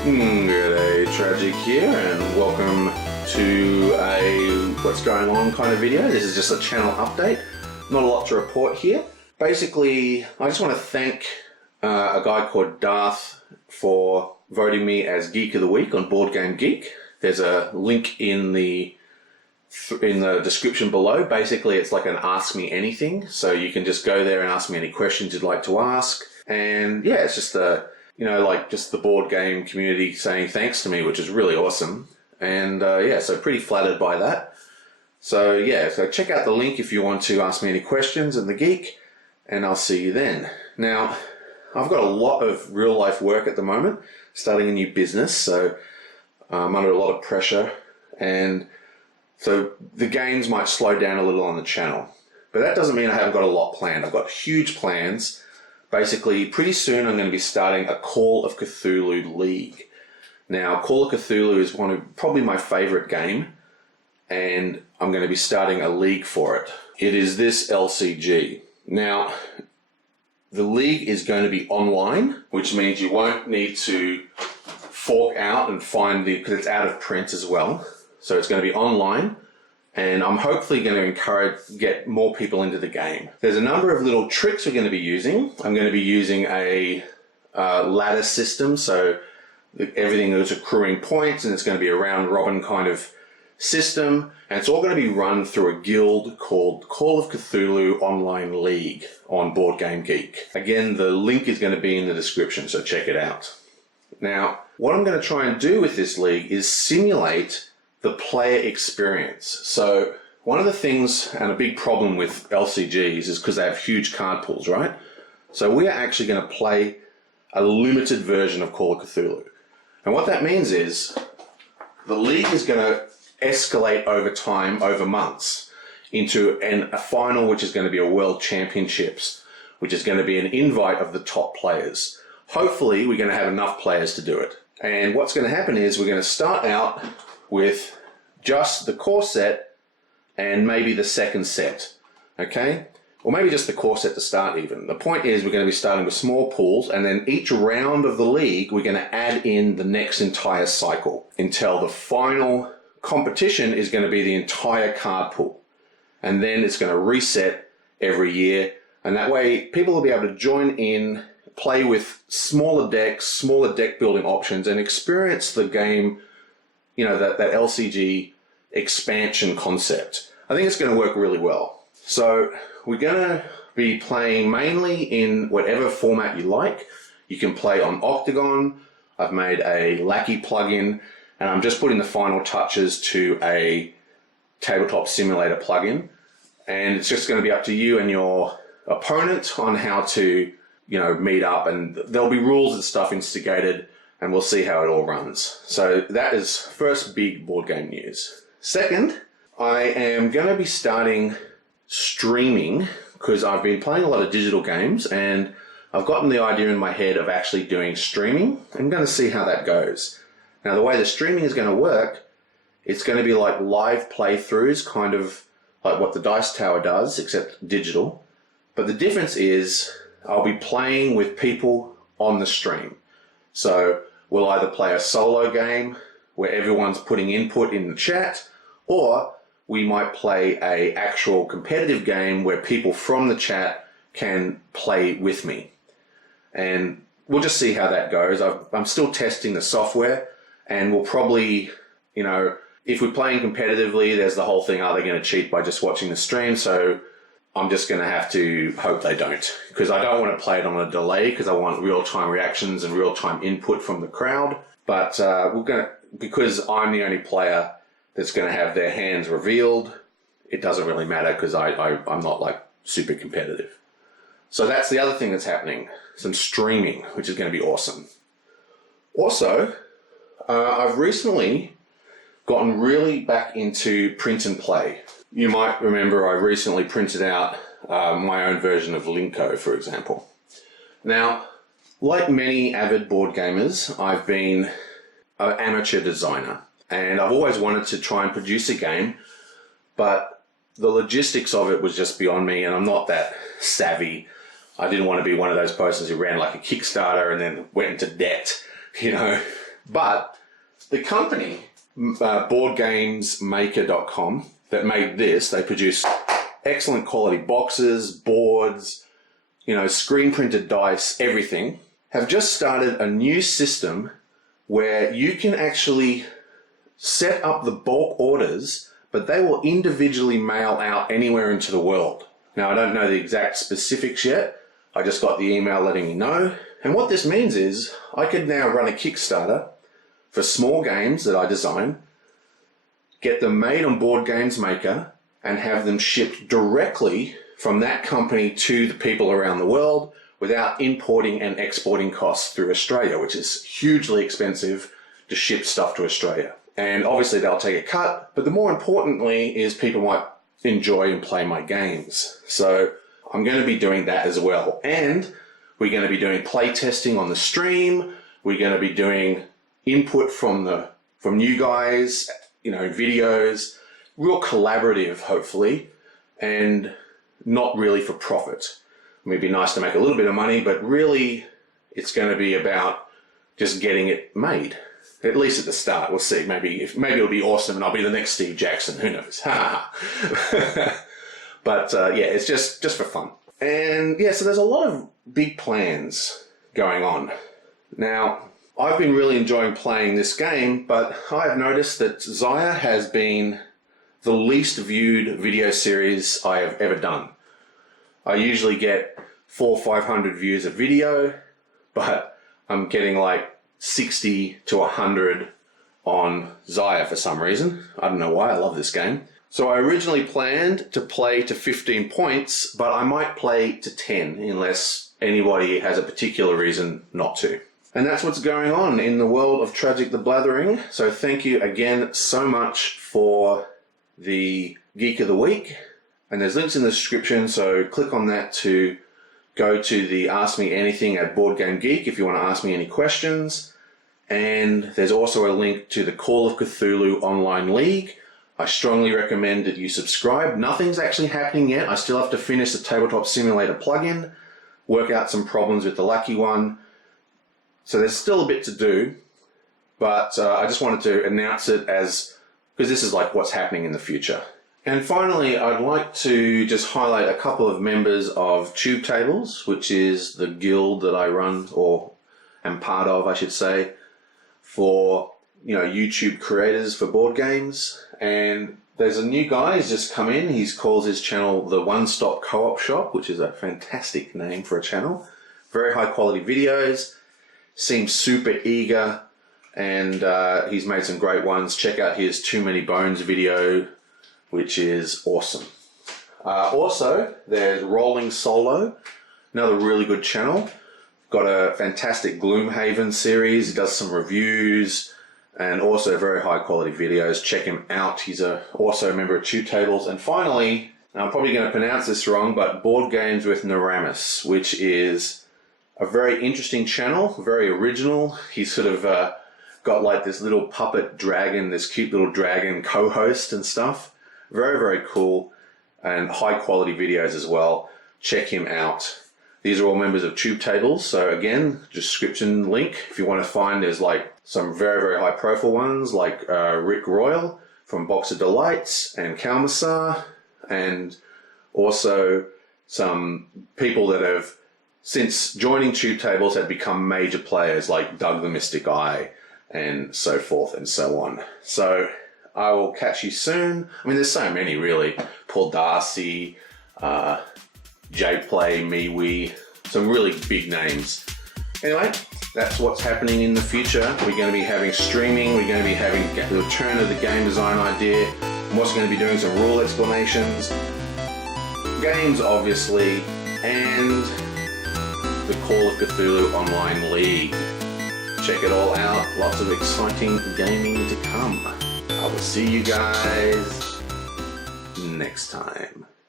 G'day, Tragic here, and welcome to a what's going on kind of video. This is just a channel update. Not a lot to report here. Basically, I just want to thank a guy called Darth for voting me as Geek of the Week on Board Game Geek. There's a link in the description below. Basically, it's like an Ask Me Anything, so you can just go there and ask me any questions you'd like to ask. And yeah, it's just just the board game community saying thanks to me, which is really awesome. And yeah, so pretty flattered by that. So yeah, so check out the link if you want to ask me any questions in the Geek, and I'll see you then. Now, I've got a lot of real life work at the moment, starting a new business, so I'm under a lot of pressure, and so the games might slow down a little on the channel. But that doesn't mean I haven't got a lot planned. I've got huge plans. Basically, pretty soon I'm going to be starting a Call of Cthulhu League. Now, Call of Cthulhu is probably my favorite game, and I'm going to be starting a league for it. It is this LCG. Now, the league is going to be online, which means you won't need to fork out and find because it's out of print as well. So it's going to be online, and I'm hopefully going to get more people into the game. There's a number of little tricks we're going to be using. I'm going to be using a ladder system, so everything is accruing points, and it's going to be a round robin kind of system, and it's all going to be run through a guild called Call of Cthulhu Online League on Board Game Geek. Again, the link is going to be in the description, so check it out. Now, what I'm going to try and do with this league is simulate the player experience. So one of the things and a big problem with LCGs is because they have huge card pools, right? So we are actually going to play a limited version of Call of Cthulhu. And what that means is the league is going to escalate over time, over months, into a final which is going to be a World Championships, which is going to be an invite of the top players. Hopefully we're going to have enough players to do it. And what's going to happen is we're going to start out with just the core set and maybe the second set, okay? Or maybe just the core set to start even. The point is we're going to be starting with small pools, and then each round of the league we're going to add in the next entire cycle until the final competition is going to be the entire card pool. And then it's going to reset every year, and that way people will be able to join in, play with smaller decks, smaller deck building options, and experience the game, you know, that LCG expansion concept. I think it's going to work really well. So we're going to be playing mainly in whatever format you like. You can play on Octagon. I've made a Lackey plugin, and I'm just putting the final touches to a tabletop simulator plugin. And it's just going to be up to you and your opponent on how to, you know, meet up, and there'll be rules and stuff instigated, and we'll see how it all runs. So that is first big board game news. Second, I am going to be starting streaming because I've been playing a lot of digital games, and I've gotten the idea in my head of actually doing streaming. I'm going to see how that goes. Now, the way the streaming is going to work, it's going to be like live playthroughs, kind of like what the Dice Tower does, except digital. But the difference is I'll be playing with people on the stream. So we'll either play a solo game where everyone's putting input in the chat, or we might play an actual competitive game where people from the chat can play with me. And we'll just see how that goes. I'm still testing the software, and we'll probably, you know, if we're playing competitively, there's the whole thing, are they going to cheat by just watching the stream? So I'm just going to have to hope they don't, because I don't want to play it on a delay, because I want real-time reactions and real-time input from the crowd. But because I'm the only player that's going to have their hands revealed, it doesn't really matter because I'm not like super competitive. So that's the other thing that's happening, some streaming, which is going to be awesome. Also, I've recently gotten really back into print and play. You might remember I recently printed out my own version of Linko, for example. Now, like many avid board gamers, I've been an amateur designer, and I've always wanted to try and produce a game, but the logistics of it was just beyond me, and I'm not that savvy. I didn't want to be one of those persons who ran like a Kickstarter and then went into debt, you know. But the company, boardgamesmaker.com, that made this, they produce excellent quality boxes, boards, screen printed dice, everything, have just started a new system where you can actually set up the bulk orders, but they will individually mail out anywhere into the world. Now, I don't know the exact specifics yet. I just got the email letting me know. And what this means is I could now run a Kickstarter for small games that I design, get them made on Board Games Maker, and have them shipped directly from that company to the people around the world without importing and exporting costs through Australia, which is hugely expensive to ship stuff to Australia. And obviously they'll take a cut, but the more importantly is people might enjoy and play my games. So I'm going to be doing that as well. And we're going to be doing play testing on the stream. We're going to be doing input from you guys, videos, real collaborative, hopefully, and not really for profit. I mean, it'd be nice to make a little bit of money, but really it's going to be about just getting it made. At least at the start. We'll see. Maybe it'll be awesome and I'll be the next Steve Jackson. Who knows? But it's just for fun. And yeah, so there's a lot of big plans going on. Now, I've been really enjoying playing this game, but I've noticed that Xia has been the least viewed video series I have ever done. I usually get 400 or 500 views a video, but I'm getting like 60 to 100 on Xia for some reason. I don't know why, I love this game. So I originally planned to play to 15 points, but I might play to 10 unless anybody has a particular reason not to. And that's what's going on in the world of Tragic the Blathering. So thank you again so much for the Geek of the Week. And there's links in the description, so click on that to go to the Ask Me Anything at Board Game Geek if you want to ask me any questions. And there's also a link to the Call of Cthulhu Online League. I strongly recommend that you subscribe. Nothing's actually happening yet. I still have to finish the Tabletop Simulator plugin, work out some problems with the Lucky One. So there's still a bit to do, but I just wanted to announce it because this is like what's happening in the future. And finally, I'd like to just highlight a couple of members of Tube Tables, which is the guild that I run, or am part of, I should say, for YouTube creators for board games. And there's a new guy who's just come in. He calls his channel the One Stop Co-op Shop, which is a fantastic name for a channel. Very high quality videos. Seems super eager, and he's made some great ones. Check out his Too Many Bones video, which is awesome. Also, there's Rolling Solo, another really good channel. Got a fantastic Gloomhaven series. He does some reviews and also very high quality videos. Check him out. He's also a member of Tube Tables. And finally, I'm probably going to pronounce this wrong, but Board Games with Naramis, which is a very interesting channel, very original. He's sort of got like this little puppet dragon, this cute little dragon co-host and stuff. Very, very cool and high quality videos as well. Check him out. These are all members of Tube Tables. So again, description link. If you want to find, there's like some very, very high profile ones like Rick Royal from Box of Delights and Kalmasar, and also some people that have, since joining Tube Tables, had become major players like Doug the Mystic Eye and so forth and so on. So I will catch you soon. I mean, there's so many really. Paul Darcy, J-Play, MeWe, some really big names. Anyway, that's what's happening in the future. We're going to be having streaming. We're going to be having the return of the game design idea. I'm also going to be doing some rule explanations, games obviously, and the Call of Cthulhu Online League. Check it all out. Lots of exciting gaming to come. I will see you guys next time.